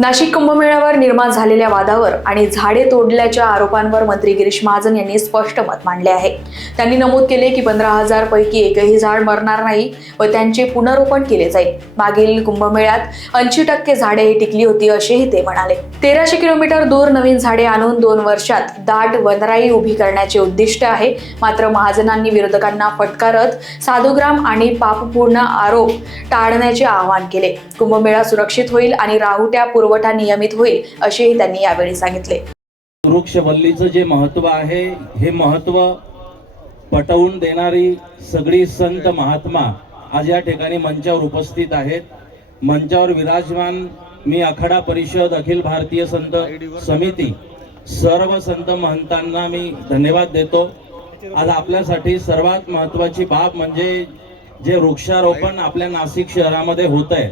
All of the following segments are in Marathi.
नाशिक कुंभमेळ्यावर निर्माण झालेल्या वादावर आणि झाडे तोडल्याच्या आरोपांवर मंत्री गिरीश महाजन यांनी स्पष्ट मत मांडले आहे। त्यांनी नमूद केले की 15,000 पैकी एकही झाड मरणार नाही व त्यांचे पुनरोपण केले जाईल। मागील कुंभमेळ्यात 80% झाडे ही टिकली होती असेही ते म्हणाले। 1300 किलोमीटर दूर नवीन झाडे आणून 2 वर्षात दाट वनराई उभी करण्याचे उद्दिष्ट आहे। मात्र महाजनांनी विरोधकांना फटकारत साधुग्राम आणि पापपूर्ण आरोप टाळण्याचे आवाहन केले। कुंभमेळा सुरक्षित होईल आणि राहुट्या पुरवठा नियमित होईल असेही त्यांनी यावेळी सांगितले। वृक्षवल्लीचं जे महत्व आहे हे महत्व पटवून देणारी सगळी संत महात्मा आज या ठिकाणी मंचावर उपस्थित आहेत। मंचावर विराजमान मी आखाडा परिषद, अखिल भारतीय संत समिती, सर्व संत महंतांना मी धन्यवाद देतो। आज आपल्यासाठी सर्वात महत्त्वाची बाब म्हणजे जे वृक्षारोपण आपल्या नाशिक शहरामध्ये होत आहे,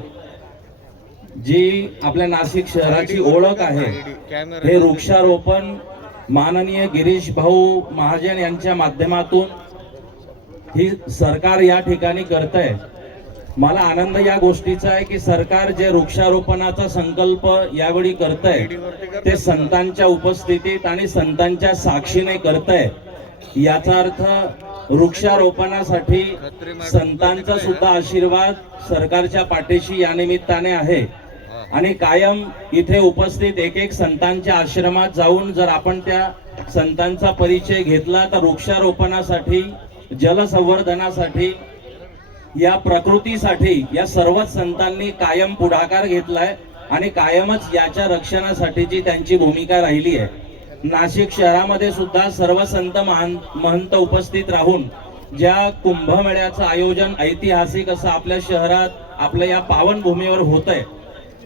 जी आपल्या नाशिक शहराची ओळख आहे, हे वृक्षारोपण माननीय गिरीश भाऊ महाजन यांच्या माध्यमातून ही सरकार या ठिकाणी करतंय। मला आनंद या गोष्टीचा आहे की सरकार जे वृक्षारोपणाचा संकल्प यावेळी करतंय ते संतांच्या उपस्थितीत आणि संतांच्या साक्षीने करतंय। याचा अर्थ वृक्षारोपणासाठी संतांचा सुद्धा आशीर्वाद सरकारच्या पाठीशी या निमित्ताने आहे। आणि कायम इथे उपस्थित एक संतांच्या आश्रमात जाऊन जर आपण त्या संतांचा परिचय घेतला तर वृक्षारोपणासाठी, जलसंवर्धनासाठी, या प्रकृतीसाठी या सर्वच संतांनी कायम पुढाकार घेतलाय आणि कायमच याच्या रक्षणासाठीची त्यांची भूमिका राहिली आहे। नाशिक शहरामध्ये सुद्धा सर्व संत महंत उपस्थित राहून ज्या कुंभमेळ्याचं आयोजन ऐतिहासिक असं आपल्या शहरात, आपल्या या पावनभूमीवर होतंय,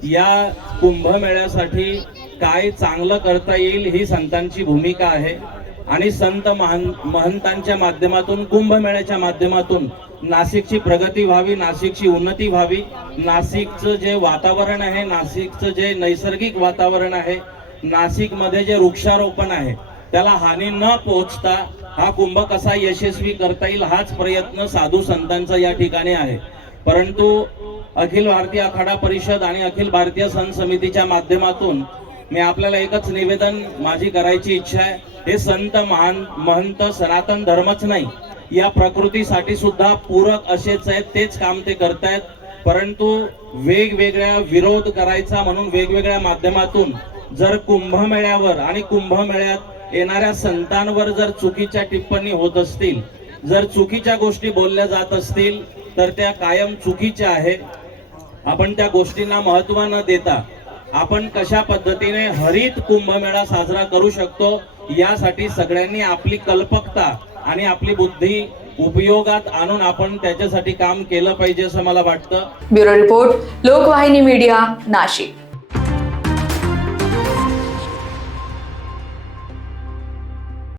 या कुंभमेळ्यासाठी काय चांगलं करता येईल ही संतांची भूमिका आहे। आणि संत महंतांच्या माध्यमातून, कुंभमेळ्याच्या माध्यमातून नाशिकची प्रगती व्हावी, नाशिकची उन्नती व्हावी, नाशिकचं जे वातावरण आहे, नाशिकचं जे नैसर्गिक वातावरण आहे, नाशिकमध्ये जे वृक्षारोपण आहे त्याला हानी न पोहोचता हा कुंभ कसा यशस्वी करता येईल हाच प्रयत्न साधू संतांचा या ठिकाणी आहे। परंतु अखिल भारतीय आखाडा परिषद आणि अखिल भारतीय संत समितीच्या माध्यमातून मी आपल्याला एकच निवेदन माझी करायची इच्छा आहे। हे संत महंत सनातन धर्मच नाही, या प्रकृतीसाठी सुद्धा पूरक असेच आहेत, तेच काम ते करतायत। परंतु वेगवेगळ्या विरोध करायचा म्हणून वेगवेगळ्या माध्यमातून जर कुंभमेळ्यावर आणि कुंभमेळ्यात येणाऱ्या संतांवर जर चुकीच्या टिप्पणी होत असतील, जर चुकीच्या गोष्टी बोलल्या जात असतील तर त्या कायम चुकीच्या आहे। आपण त्या गोष्टींना महत्त्व न देता आपण कशा पद्धतीने हरित कुंभमेळा साजरा करू शकतो यासाठी सगळ्यांनी आपली कल्पकता आणि आपली बुद्धी उपयोगात आणून आपण त्याच्यासाठी काम केलं पाहिजे असं मला वाटतं। Bureau report, Lokvahini media, Nashik.